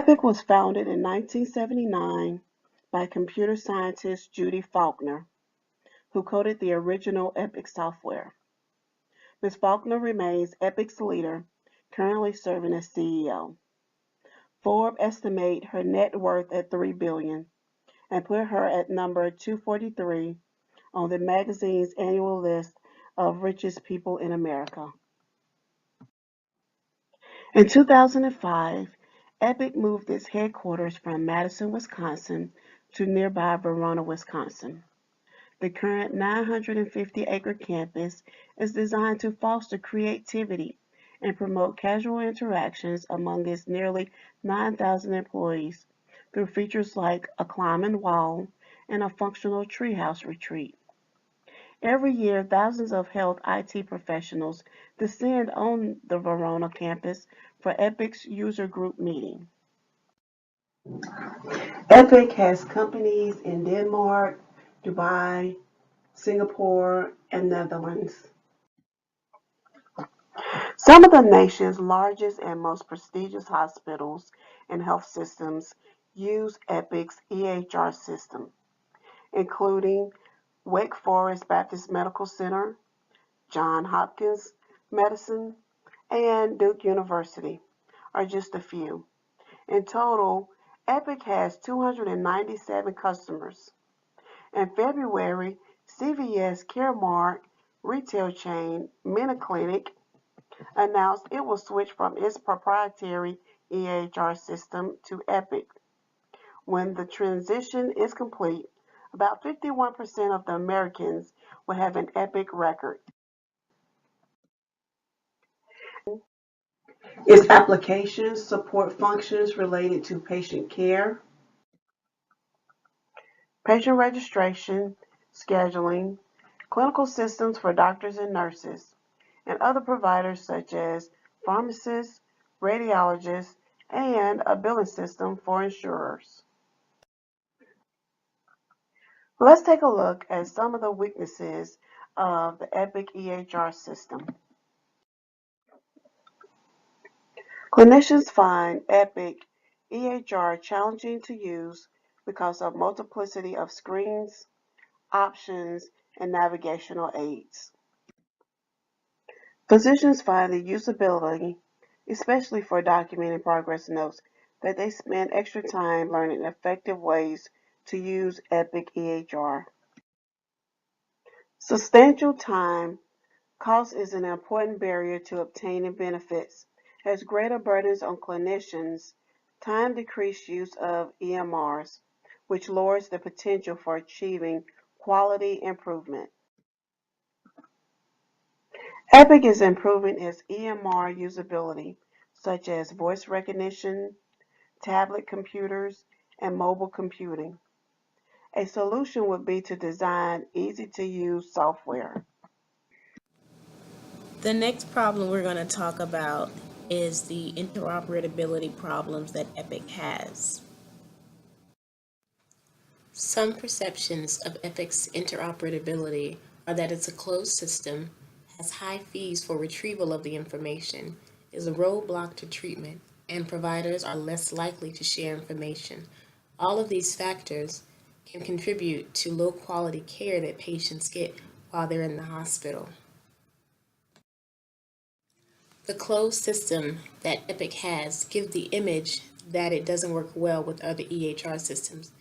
Epic was founded in 1979 by computer scientist Judy Faulkner, who coded the original Epic software. Ms. Faulkner remains Epic's leader, currently serving as CEO. Forbes estimates her net worth at $3 billion and put her at number 243 on the magazine's annual list of richest people in America. In 2005, Epic moved its headquarters from Madison, Wisconsin to nearby Verona, Wisconsin. The current 950-acre campus is designed to foster creativity and promote casual interactions among its nearly 9,000 employees through features like a climbing wall and a functional treehouse retreat. Every year, thousands of health IT professionals descend on the Verona campus for Epic's user group meeting. Epic has companies in Denmark, Dubai, Singapore, and Netherlands. Some of the nation's largest and most prestigious hospitals and health systems use Epic's EHR system, including Wake Forest Baptist Medical Center, Johns Hopkins Medicine, and Duke University are just a few. In total, Epic has 297 customers. In February, CVS Caremark retail chain MinuteClinic announced it will switch from its proprietary EHR system to Epic. When the transition is complete, about 51% of the Americans will have an Epic record. Its applications support functions related to patient care, patient registration, scheduling, clinical systems for doctors and nurses, and other providers such as pharmacists, radiologists, and a billing system for insurers. Let's take a look at some of the weaknesses of the Epic EHR system. Clinicians find Epic EHR challenging to use because of multiplicity of screens, options, and navigational aids. Physicians find the usability, especially for documenting progress notes, that they spend extra time learning effective ways to use Epic EHR. Substantial time cost is an important barrier to obtaining benefits, has greater burdens on clinicians, time decreased use of EMRs, which lowers the potential for achieving quality improvement. Epic is improving its EMR usability, such as voice recognition, tablet computers, and mobile computing. A solution would be to design easy-to-use software. The next problem we're going to talk about is the interoperability problems that Epic has. Some perceptions of Epic's interoperability are that it's a closed system, has high fees for retrieval of the information, is a roadblock to treatment, and providers are less likely to share information. All of these factors can contribute to low quality care that patients get while they're in the hospital. The closed system that Epic has gives the image that it doesn't work well with other EHR systems.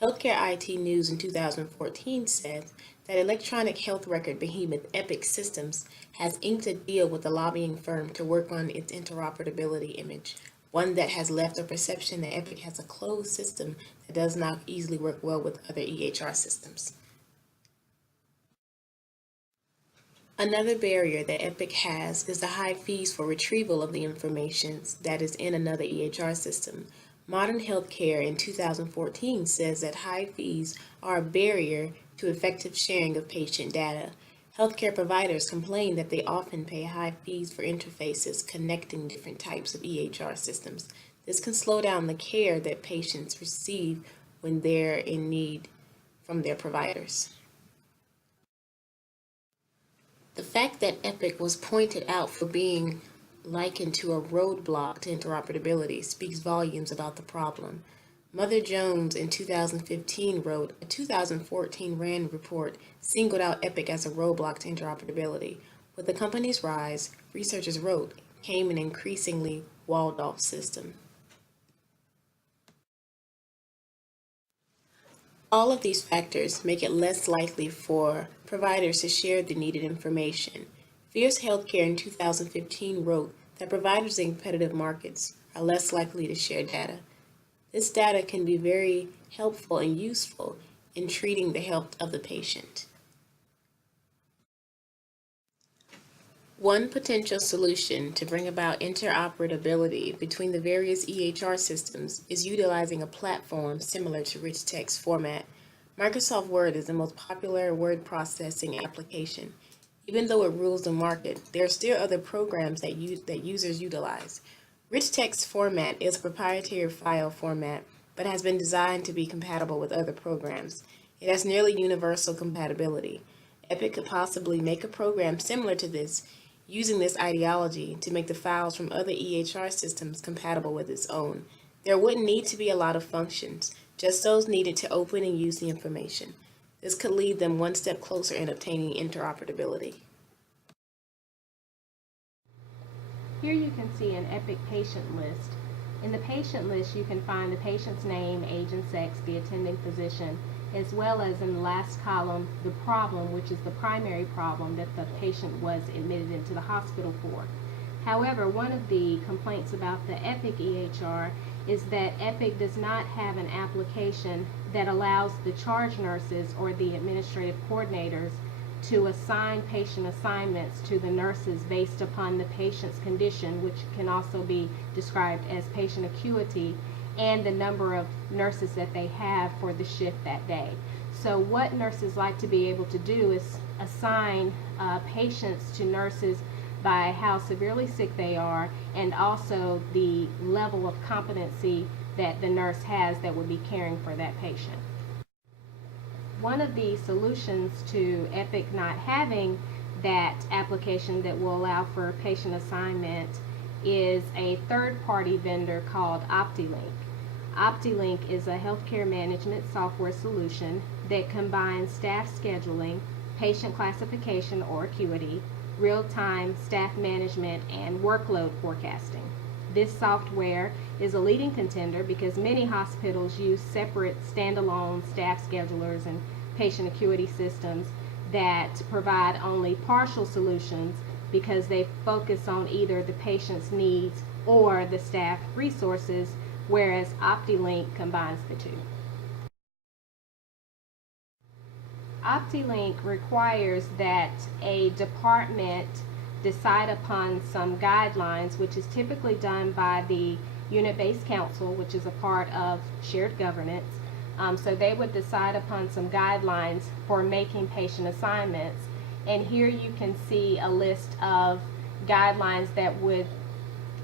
Healthcare IT News in 2014 says that electronic health record behemoth Epic Systems has inked a deal with a lobbying firm to work on its interoperability image, one that has left a perception that Epic has a closed system that does not easily work well with other EHR systems. Another barrier that Epic has is the high fees for retrieval of the information that is in another EHR system. Modern Healthcare in 2014 says that high fees are a barrier to effective sharing of patient data. Healthcare providers complain that they often pay high fees for interfaces connecting different types of EHR systems. This can slow down the care that patients receive when they're in need from their providers. The fact that Epic was pointed out for being likened to a roadblock to interoperability, speaks volumes about the problem. Mother Jones in 2015 wrote, a 2014 RAND report singled out Epic as a roadblock to interoperability. With the company's rise, researchers wrote, came an increasingly walled-off system. All of these factors make it less likely for providers to share the needed information. Fierce Healthcare in 2015 wrote that providers in competitive markets are less likely to share data. This data can be very helpful and useful in treating the health of the patient. One potential solution to bring about interoperability between the various EHR systems is utilizing a platform similar to rich text format. Microsoft Word is the most popular word processing application. Even though it rules the market, there are still other programs that users utilize. Rich text format is a proprietary file format, but has been designed to be compatible with other programs. It has nearly universal compatibility. Epic could possibly make a program similar to this, using this ideology to make the files from other EHR systems compatible with its own. There wouldn't need to be a lot of functions, just those needed to open and use the information. This could lead them one step closer in obtaining interoperability. Here you can see an Epic patient list. In the patient list, you can find the patient's name, age, and sex, the attending physician, as well as in the last column, the problem, which is the primary problem that the patient was admitted into the hospital for. However, one of the complaints about the Epic EHR is that Epic does not have an application that allows the charge nurses or the administrative coordinators to assign patient assignments to the nurses based upon the patient's condition, which can also be described as patient acuity, and the number of nurses that they have for the shift that day. So what nurses like to be able to do is assign patients to nurses by how severely sick they are and also the level of competency that the nurse has that would be caring for that patient. One of the solutions to Epic not having that application that will allow for patient assignment is a third-party vendor called OptiLink. OptiLink is a healthcare management software solution that combines staff scheduling, patient classification or acuity, real-time staff management, and workload forecasting. This software is a leading contender because many hospitals use separate standalone staff schedulers and patient acuity systems that provide only partial solutions because they focus on either the patient's needs or the staff resources, whereas OptiLink combines the two. OptiLink requires that a department decide upon some guidelines, which is typically done by the unit-based council, which is a part of shared governance. So they would decide upon some guidelines for making patient assignments. And here you can see a list of guidelines that would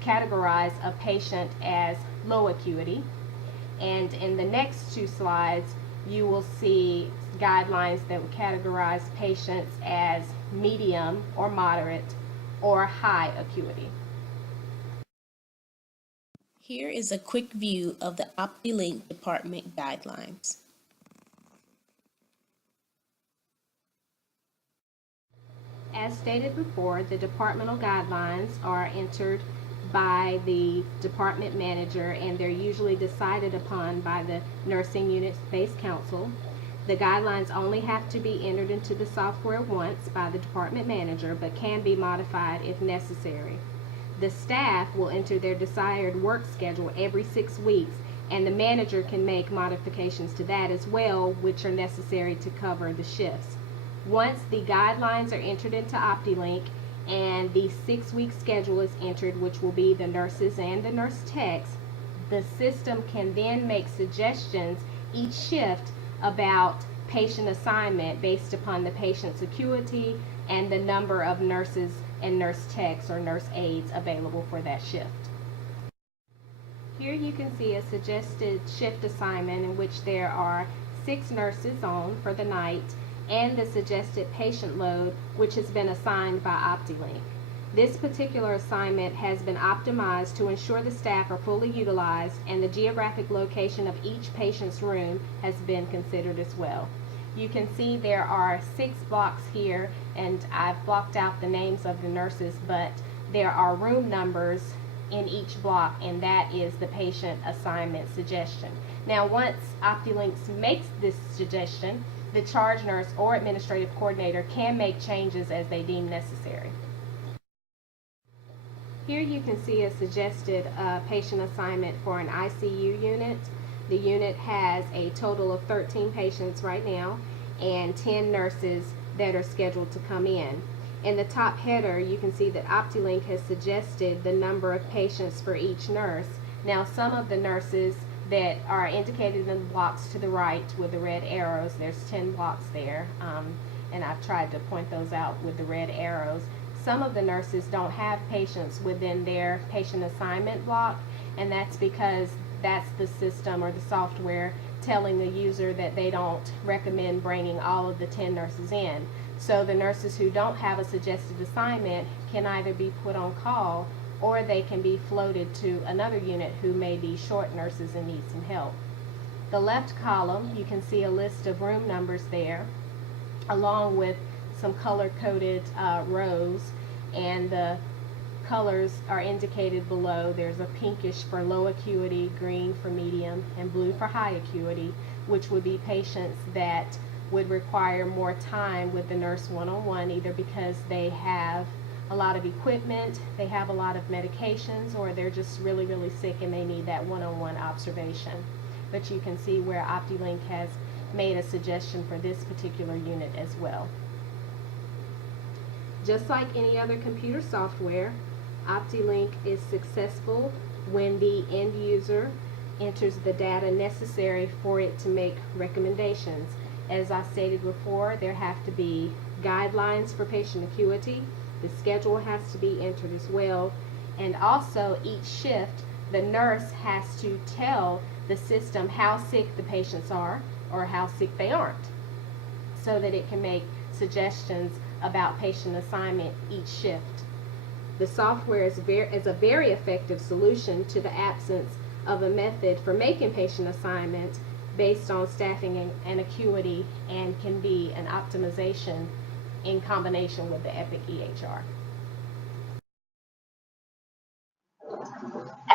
categorize a patient as low acuity. And in the next two slides, you will see guidelines that would categorize patients as medium or moderate or high acuity. Here is a quick view of the OptiLink department guidelines. As stated before, the departmental guidelines are entered by the department manager, and they're usually decided upon by the nursing unit-based council. The guidelines only have to be entered into the software once by the department manager, but can be modified if necessary. The staff will enter their desired work schedule every 6 weeks, and the manager can make modifications to that as well, which are necessary to cover the shifts. Once the guidelines are entered into OptiLink and the 6-week schedule is entered, which will be the nurses and the nurse techs, the system can then make suggestions each shift about patient assignment based upon the patient's acuity and the number of nurses and nurse techs or nurse aides available for that shift. Here you can see a suggested shift assignment in which there are 6 nurses on for the night and the suggested patient load, which has been assigned by OptiLink. This particular assignment has been optimized to ensure the staff are fully utilized, and the geographic location of each patient's room has been considered as well. You can see there are 6 blocks here, and I've blocked out the names of the nurses, but there are room numbers in each block, and that is the patient assignment suggestion. Now, once OptiLink makes this suggestion, the charge nurse or administrative coordinator can make changes as they deem necessary. Here you can see a suggested patient assignment for an ICU unit. The unit has a total of 13 patients right now and 10 nurses that are scheduled to come in. In the top header, you can see that OptiLink has suggested the number of patients for each nurse. Now, some of the nurses that are indicated in the blocks to the right with the red arrows, there's 10 blocks there, and I've tried to point those out with the red arrows. Some of the nurses don't have patients within their patient assignment block, and that's because that's the system or the software telling the user that they don't recommend bringing all of the 10 nurses in. So the nurses who don't have a suggested assignment can either be put on call, or they can be floated to another unit who may be short nurses and need some help. The left column, you can see a list of room numbers there, along with some color-coded rows, and the colors are indicated below. There's a pinkish for low acuity, green for medium, and blue for high acuity, which would be patients that would require more time with the nurse one-on-one, either because they have a lot of equipment, they have a lot of medications, or they're just really, really sick and they need that one-on-one observation. But you can see where OptiLink has made a suggestion for this particular unit as well. Just like any other computer software, OptiLink is successful when the end user enters the data necessary for it to make recommendations. As I stated before, there have to be guidelines for patient acuity. The schedule has to be entered as well, and also each shift the nurse has to tell the system how sick the patients are or how sick they aren't, so that it can make suggestions about patient assignment each shift. The software is a very effective solution to the absence of a method for making patient assignments based on staffing and acuity, and can be an optimization in combination with the Epic EHR.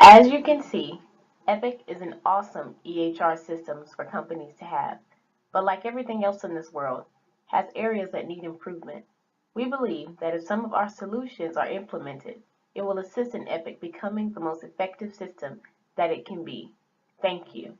As you can see, Epic is an awesome EHR system for companies to have, but like everything else in this world, has areas that need improvement. We believe that if some of our solutions are implemented, it will assist in Epic becoming the most effective system that it can be. Thank you.